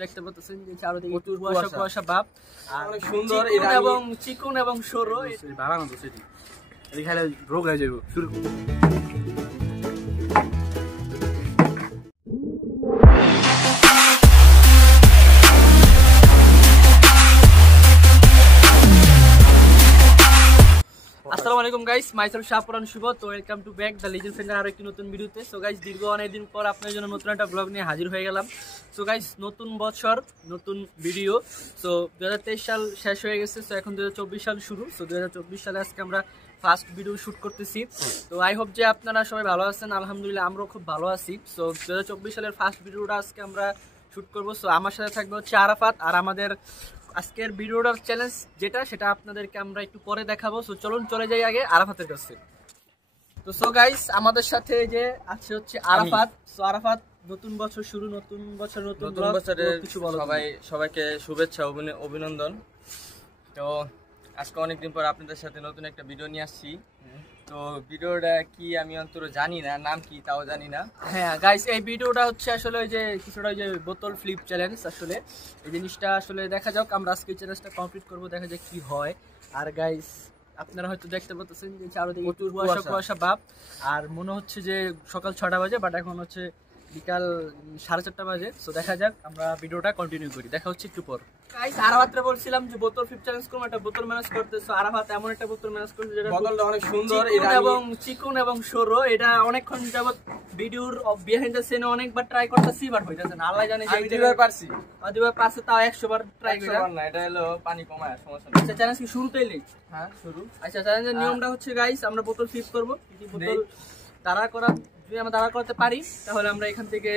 দেখতে পাচ্ছেন যে চারদিকে প্রচুর কুয়াশা কুয়াশা ভাব আর অনেক সুন্দর এবং চিকন এবং সরু বাড়ানো তো সেটি এই খাইলে রোগ হয়ে যাবে শুরু। আসসালামু আলাইকুম গাইস, মাইসেলফ শাহপুরান শুভ। তো welcome to back the legend finger আরো একটি নতুন ভিডিওতে। সো গাইস, দীর্ঘ অনেকদিন পর আপনাদের জন্য নতুন একটা ব্লগ নিয়ে হাজির হয়ে গেলাম। সো গাইস, নতুন বছর নতুন ভিডিও। সো 2023 সাল শেষ হয়ে গেছে, সো এখন 2024 সাল শুরু। সো 2024 সালে আজকে আমরা ফার্স্ট ভিডিও শুট করতেছি। তো আই হোপ যে আপনারা সবাই ভালো আছেন। আলহামদুলিল্লাহ আমরাও খুব ভালো আছি। সো 2024 সালের ফার্স্ট ভিডিওটা আজকে আমরা শুট করবো। সো আমার সাথে থাকবে হচ্ছে আরাফাত, আর আমাদের আজকের ভিডিওটার চ্যালেঞ্জ সেটা আপনাদেরকে আমরা একটু পরে দেখাবো। সো চলুন চলে যাই আগে আরাফাতের কাছে। তো সো গাইস, আমাদের সাথে যে আছে হচ্ছে আরাফাত। সো আরাফাত, নতুন বছর শুরু, নতুন বছর নতুন বছরে কিছু বলো। সবাইকে শুভেচ্ছা অভিনন্দন। তো আজকে অনেকদিন পর আপনাদের সাথে নতুন একটা ভিডিও নিয়ে আসছি। তো ভিডিওটা কি আমি অন্তত জানি না, নাম কি তাও জানি না। হ্যাঁ গাইস, এই ভিডিওটা হচ্ছে আসলে ওই যে কিছুটা ওই যে বোতল ফ্লিপ চ্যালেঞ্জ। আসলে এই জিনিসটা আসলে দেখা যাক, আমরা আজকে চ্যালেঞ্জটা কমপ্লিট করবো, দেখা যাক কি হয়। আর গাইস, আপনারা হয়তো দেখতে পাচ্ছেন যে চারদিকে প্রচুর কুয়াশা কুয়াশা ভাব আর মনে হচ্ছে যে সকাল 6টা বাজে, বাট এখন হচ্ছে বিকাল 4:30 বাজে। সো দেখা যাক, আমরা ভিডিওটা কন্টিনিউ করি, দেখা হচ্ছে একটু পর। গাইস, আরাফাতরে বলছিলাম যে বোতল ফ্লিপ চ্যালেঞ্জ করব, একটা বোতল ম্যানেজ করতে। সো আরাফাত এমন একটা বোতল ম্যানেজ করছে যেটা বোতলটা অনেক সুন্দর এবং চিকন এবং সরু। এটা অনেকক্ষণ যাবত ভিডিওর বিহাইন্ড দ্য সিনে অনেকবার ট্রাই করতেছি, বাট হইতাছে না। আল্লাহ জানে যে দুইবার পারছি, দুইবার পারছে, তাও 100 বার ট্রাই করি না। এটা হলো পানি কমায় সমস্যা না। আচ্ছা, চ্যালেঞ্জ কি শুরুতেই নেই? হ্যাঁ, শুরু। আচ্ছা, চ্যালেঞ্জের নিয়মটা হচ্ছে গাইস, আমরা বোতল ফ্লিপ করব। কি বোতল দাঁড়া করা, যদি আমরা দাঁড়া করতে পারি তাহলে আমরা এখান থেকে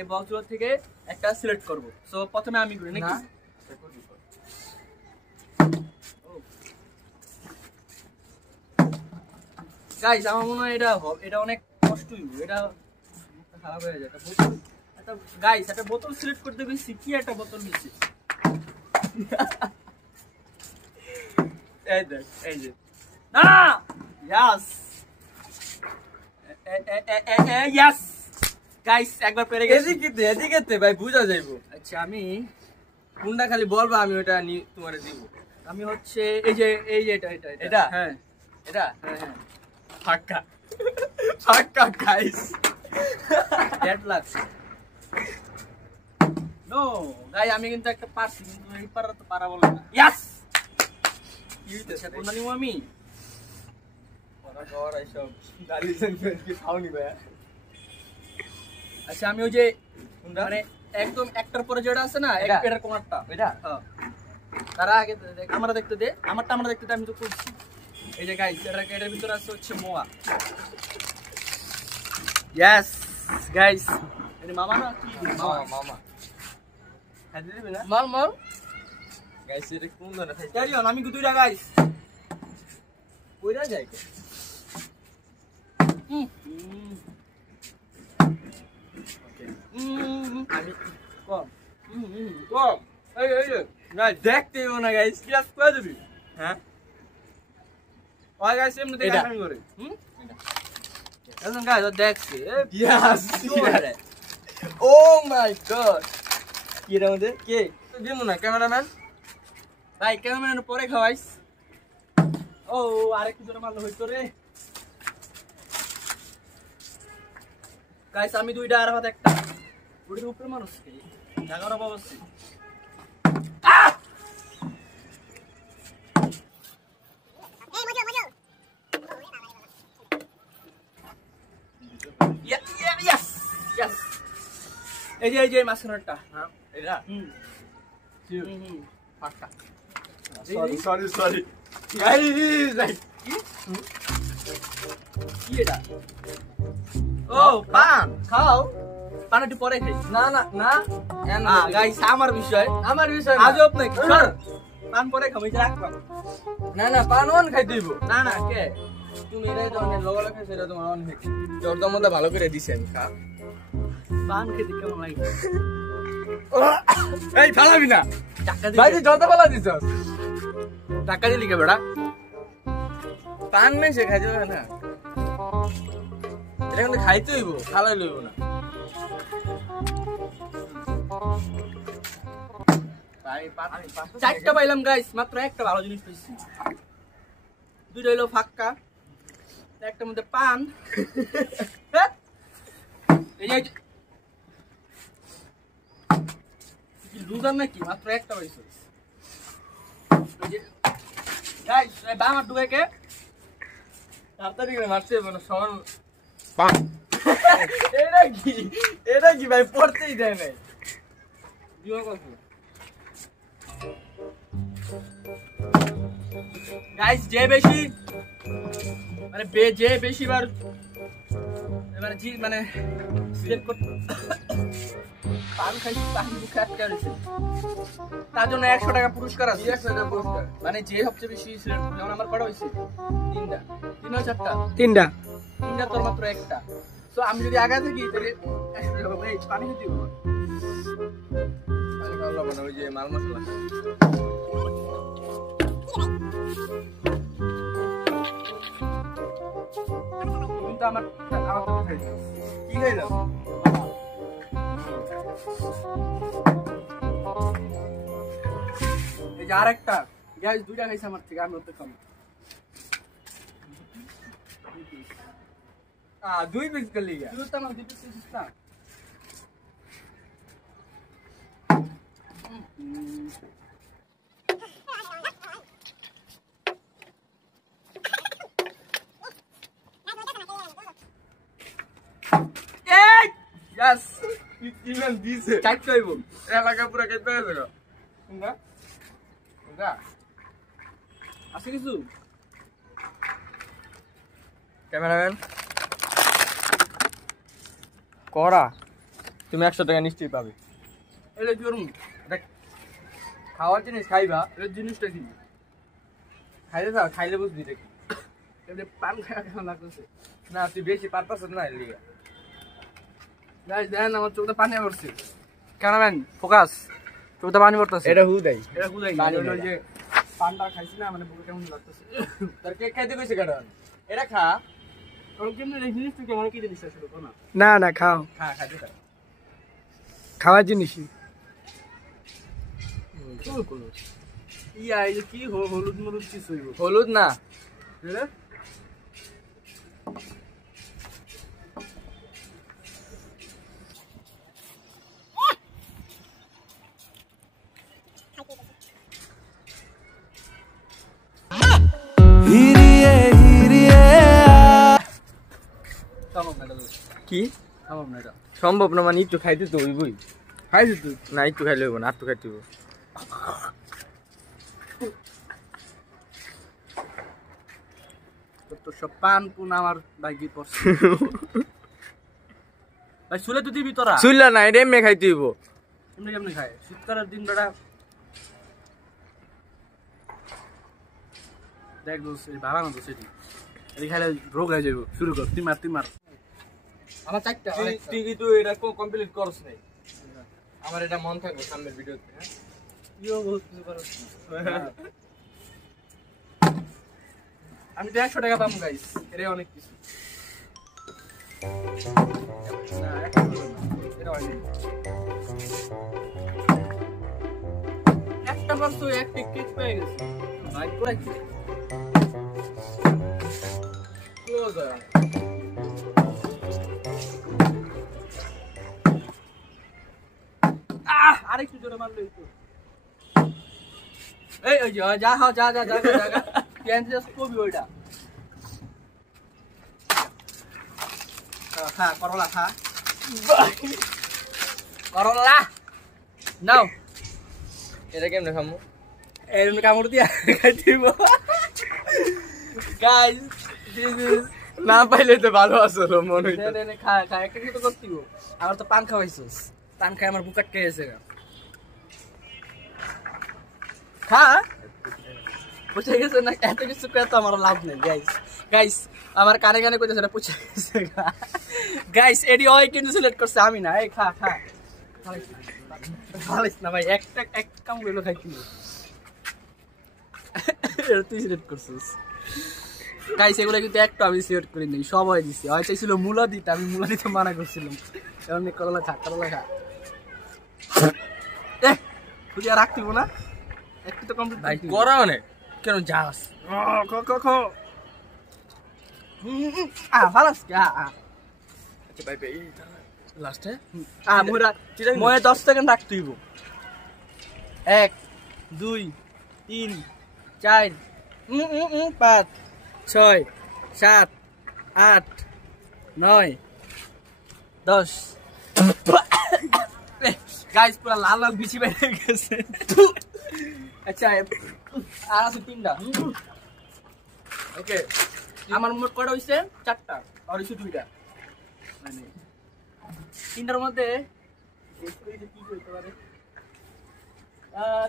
এই বক্সগুলো থেকে একটা সিলেক্ট করব। সো প্রথমে আমি করি নাকি? গাইস, আমার মনে হয় এটা অনেক কষ্টই, এটা খারাপ হয়ে যায়। একটা বোতল সিলেক্ট করতে গেছি, কি একটা বোতল নিচ্ছি। এই দেখ, এই যে না ইয়াস ইয়াস গাইস, একবার পেরে গেছি। এদিকে ভাই বুঝা যাইবো। আচ্ছা, আমি কোনটা খালি বলবা, আমি ওটা তোমারে দিব। আমি হচ্ছে এই যে এটা হ্যাঁ, এটা হ্যাঁ হ্যাঁ ফাক্কা ফাক্কা গাইস। ডেড লাখ নো গাই, আমি কিন্তু একটা পারছি, কিন্তু এই পারা তো পারা বলে না। ইয়াস, কি হইতেছে? কোনটা নিব আমি? ওরা গর এইসব গালিছেন কি খাওনি ভাই। আচ্ছা, আমি ওই যে মানে একদম একটার পরে যেটা আছে না, এটার কোণারটা, এটা হ্যাঁ, তারা আগে আমরা দেখতে দে, আমারটা আমরা দেখতে দে, আমি তো করছি। এই যে গাইস, এটার ভিতরে আছে হচ্ছে মোয়া। ইয়েস গাইস, এটা মামা না কি? মামা খাইতে দিবি না? মাল গাইস, এটা কোন ধরনের খাইতে? ক্যারিয়ন, আমি দুইটা গাইস কইরা যাই। আমি কম কম এই গাইস দেখতে হবে না গাইস, কি আস কই দিবি? হ্যাঁ ওই গাইস এমনি দেখা আমি করে এখন গাইস দেখছি। ইয়েস, ও মাই গড, কি এর মধ্যে কে দিমু না ক্যামেরাম্যান ভাই? ক্যামেরাম্যান পরে খাওয়াইস। ও আরেকটু জোরে মারলে হইতো রে। গাইস, আমি দুইটা আর হাত একটা ওটির উপরে মানুষ কে জায়গার অভাব আছে। এই যে মাছখানটা। হ্যাঁ, এটা ফাঁকা। সরি গাইস, কি এটা? ও পান খাও, পান একটু পরে খাই। না না না গাইস, আমার বিষয় না। আজব নাকি? সর, পান পরে খাবো, এটা রাখবা। না না, পান অন খাই দিব। না না, কে তুমি এটাই তো অনেক লগা লাগে, সেটা তোমার অন খাই। তোর মধ্যে ভালো করে দিছি আমি, খা। পান খেতে কেমন লাগে? এই ফালাবি না টাকা ভাই, দিলি? তুই যত ফালা দিছস। টাকা দিলি কে বেড়া? পান নেই, সে খাইতে হবে না। এটা কিন্তু খাইতে হইব, ফালাই লইব না। চারটা পাইলাম গাইস, মাত্র একটা ভালো জিনিস পেয়েছি। দুইটা হইলো ফাক্কা, একটার মধ্যে পান। এই যে লুজার নাকি, মাত্র একটা পাইছি গাইস। বামার ডুবে কে তাড়াতাড়ি করে মারছে মানে সমান এটা কি ভাই পড়তেই দেয় নাই। গাইস যে বেশি মানে যে বেশি বার মানে জি মানে সিলেক্ট করতে পান খাইছি, পান মুখে আটকে রয়েছে, তার জন্য 100 টাকা পুরস্কার আছে। 100 টাকা পুরস্কার মানে যে সবচেয়ে বেশি সিলেক্ট করবে। যেমন আমার কটা হয়েছে? 3টা। 3 না 4টা? 3টা। 3টা তোর মাত্র একটা। সো আমি যদি আগে থাকি তাহলে 100 টাকা ভাই পানি খেতে হবে। পানি খাওয়া মানে ওই যে মাল মশলা। কিন্তু আমার তো খাইছে। কি খাইলাম? এই যে আরেকটা গ্যাস 2টা খাইছে আমার থেকে, আমি ওতে কম। 2 পিস করলি গা? তুই তো আমার 2 পিস খাইছিস না? এই यस ইমান দিছে। চাইতে হইব। এলাকা পুরো কেটে গেছে গো। কোনটা? কোনটা? আছে কিছু? ক্যামেরাম্যান করা, তুমি 100 টাকা নিশ্চয়ই পাবে। এটা কি করুন? এটা খাওয়ার জিনিস খাইবা, এর জিনিসটা কি? খাইলে যাও, খাইলে বুঝবি দেখি। এটা পান খাওয়া কেমন লাগতেছে? না তুই বেশি পারতাছ না এর লিগা। গাইস দেখেন আমার চোখে পানি পড়ছে। ক্যামেরাম্যান ফোকাস, চোখে পানি পড়তেছে। এটা হুদাই। এটা কুদাই পানি ওই না। যে পানটা খাইছি না, মানে বুকে কেমন লাগতেছে। তোর কেক খাইতে কইছে কারণ এটা খা। ওর কেমন এই জিনিসটা কি আমার কি জিনিস আসলে কোনা? না না খাও, খা খাইতে থাক। খাওয়ার জিনিসই। ইয়া এই যে কি হলুদ মলুদ কিছু হইব। হলুদ না, বুঝলে? থামাম না এটা, কি থামাম না এটা। সম্ভব না, মানে একটু খাইতে তো হইবই। খাইছিস তুই? না একটু খাইলে হইব না, আর তো খাইতে হইব। তো সব পান পুন আমার বাইকে পড়ছে। ভাই শুলে তো দিবি তোরা? শুইলা না, এটা এমনি খাইতে হইব। এমনি কেমনি খায়? শীতকালের দিন বেড়া দেখ দোষ, এই ভাড়া না দোষ এটি। এটি খাইলে রোগ হয়ে যাবো। শুরু কর, তুই মার। আমার চারটা। তুই কিন্তু এটা কমপ্লিট করছ নাই। আমার এটা মন থাকবে সামনের ভিডিওতে। হ্যাঁ ইয়ো বহুত কিছু করছ না। আমি তো 100 টাকা পাবো গাইস, এরে অনেক কিছু। না 100 টাকা না, এটা অনেক। একটা বার তো এক টিকেট পেয়ে গেছে ভাই, পুরাই ক্লোজ হয়। আরেকটু জোরে মারলে তো। এই ওই যা কবি ওইটা খা, করলা খা, করলা নাও। এটা কেমনে খামু? এরকম কামড় দিয়া খাই দিব। গাইস দিস ইজ না পাইলে তো ভালো আসলো মনে হইতো। খা একটা কিছু করতে দিব। আমার তো পান খাওয়াইছিস, পান খাই আমার বুক আটকে গেছে। খা, বুঝে গেছে না? এত কিছু করে তো আমার লাভ নেই গাইস। আমার কানে কানে কইতেছে না, বুঝে গেছে গাইস। এডি ওই কিন্তু সিলেক্ট করছে, আমি না। এই খা খালিস না ভাই, এক কাম গুলো খাইছি। তুই সিলেক্ট করছিস গাইস, এগুলো কিন্তু একটা আমি সিলেক্ট করি নাই, সবাই দিছে। হয় চাইছিল মূলা দিতে, আমি মূলা দিতে মানা করছিলাম। এমনি করলা খা। তুই আর রাখতিব না একটু তো কমপ্লিট ভাই করা অনেক কেন যাস খ খ খ ভালাস কি আচ্ছা ভাই ভাই লাস্টে মোরা ময়ে 10 সেকেন্ড রাখতেইব 1 2 3 4 5 6 7 8 9 10 গাইস পুরা লাল লাল বিচি বেরিয়ে গেছে আচ্ছা আর আছে 3টা ওকে আমার মোট কয়টা হইছে 4টা আর হইছে 2টা মানে 3টার মধ্যে কি হইতে পারে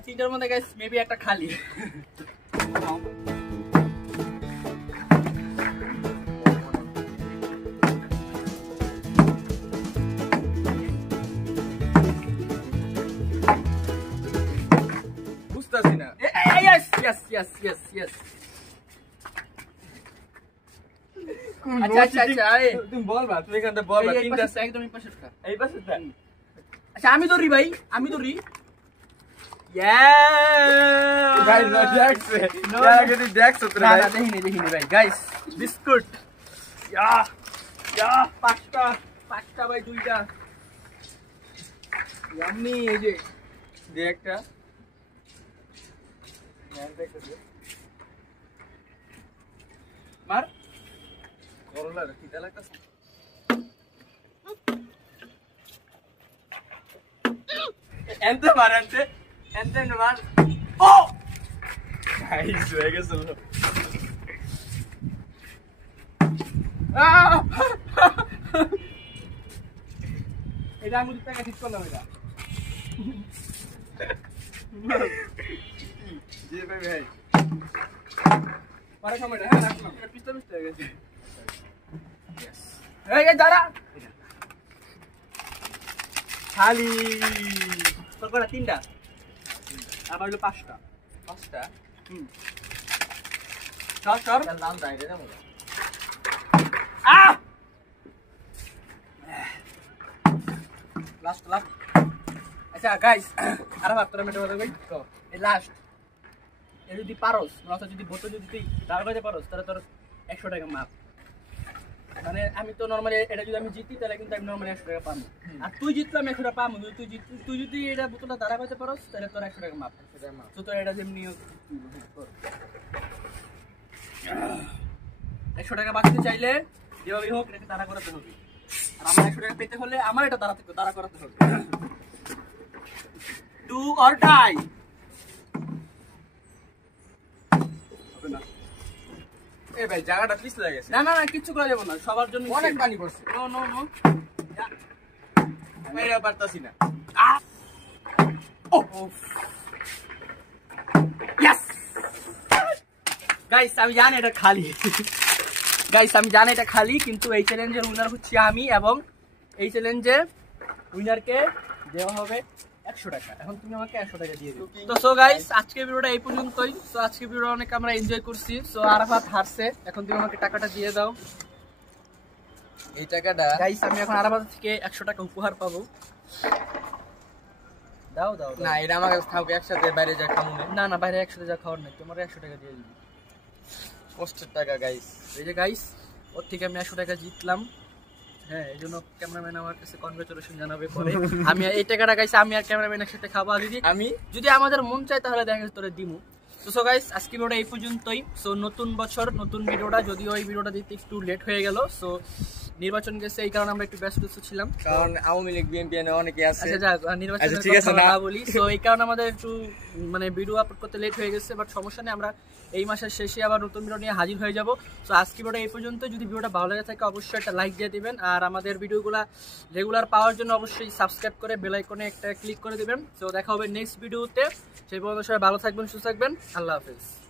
3টার মধ্যে গাইস মেবি একটা খালি বুঝতাছি না yes আচ্ছা তুমি বলবা তুমি এখান থেকে বলবা তিনটা একদম এই পাশে থাক এই পাশে থাক আচ্ছা আমি ধরি ভাই আমি ধরি গাইস দেখছে যারা যদি দেখছো তো ভাই দেখিনি ভাই গাইস বিস্কুট পাঁচটা ভাই 2টা ইয়াম্মি এই যে দে একটা মার করলা কিটা লাগতাছে এন্তে মার এন্তে মার ও গাইস হয়ে গেছিল এটা আমি 2 টাকা ঠিক করলাম এটা জি ভাই ভাই পরে সময় হ্যাঁ রাখলাম এটা পিস্তা হয়ে গেছে এই দাঁড়া খালি তোর কটা 3টা আমার হলো 5টা পাঁচটা সর নাম দাই রে জানো লাস্ট আচ্ছা গাইস আর ভাত তোরা মেটে বলতে ভাই এই লাস্ট এ যদি পারোস নয়তো যদি বোতল যদি তুই দাঁড় করতে পারোস তাহলে তোর 100 টাকা মাপ মানে আমি তো নরমালি এটা যদি আমি জিতি তাহলে কিন্তু আমি নরমালি 100 টাকা পাবো আর তুই জিতলে আমি 100 টাকা পাবো তুই যদি এটা বোতলটা দাঁড়া করতে পারোস তাহলে তোর 100 টাকা মাপ তো তোর এটা যেমনি 100 টাকা বাঁচতে চাইলে যেভাবে হোক এটাকে দাঁড়া করাতে হবে আর আমার 100 টাকা পেতে হলে আমার এটা দাঁড়া করাতে হবে ডু অর ডাই হবে না এই ভাই জায়গাটা পিছলে গেছে না কিচ্ছু করা যাবে না সবার জন্য অনেক পানি পড়ছে নো মেরা পারতাছি না ইয়েস গাইস আমি জানি এটা খালি কিন্তু এই চ্যালেঞ্জের উইনার হচ্ছে আমি এবং এই চ্যালেঞ্জে উইনারকে দেওয়া হবে 100 টাকা এখন তুমি আমাকে 100 টাকা দিয়ে দিও তো সো গাইস আজকের ভিডিওটা এই পর্যন্তই সো আজকের ভিডিও অনেক আমরা এনজয় করছি সো আরাফাত হারছে এখন তুমি আমাকে টাকাটা দিয়ে দাও এই টাকাটা গাইস আমি এখন আরাফাত থেকে 100 টাকা উপহার পাবো দাও না এটা আমার কাছে থাকবে একসাথে বাইরে যা খামু না বাইরে একসাথে যা খাওয়ার নাই তোমার 100 টাকা দিয়ে দিবি কষ্টের টাকা গাইস এই যে গাইস ওর থেকে আমি 100 টাকা জিতলাম হ্যাঁ এই জন্য ক্যামেরাম্যান আমার কাছে কনগ্রাচুলেশন জানাবে পরে আমি এই টাকাটা গাইস আমি আর ক্যামেরাম্যানের সাথে খাবো যদি আমাদের মন চায় তাহলে দেখা তোরে দিমু তো সো গাইস আজকে ভিডিওটা এই পর্যন্তই সো নতুন বছর নতুন ভিডিওটা যদিও এই ভিডিওটা দিতে একটু লেট হয়ে গেল সো নির্বাচন গেছে এই কারণে আমরা একটু ব্যস্ত ছিলাম কারণ আওয়ামী লীগ বিএনপি এনে অনেকে আছে আচ্ছা যাক নির্বাচনের কথা না বলি সো এই কারণে আমাদের একটু মানে ভিডিও আপলোড করতে লেট হয়ে গেছে বাট সমস্যা নেই আমরা এই মাসের শেষে আবার নতুন ভিডিও নিয়ে হাজির হয়ে যাব সো আজকে ভিডিওটা এই পর্যন্ত যদি ভিডিওটা ভালো লাগে থাকে অবশ্যই একটা লাইক দিয়ে দিবেন আর আমাদের ভিডিওগুলো রেগুলার পাওয়ার জন্য অবশ্যই সাবস্ক্রাইব করে বেল আইকনে একটা ক্লিক করে দিবেন সো দেখা হবে নেক্সট ভিডিওতে সেই পর্যন্ত সবাই ভালো থাকবেন সুস্থ থাকবেন আল্লাহ হাফেজ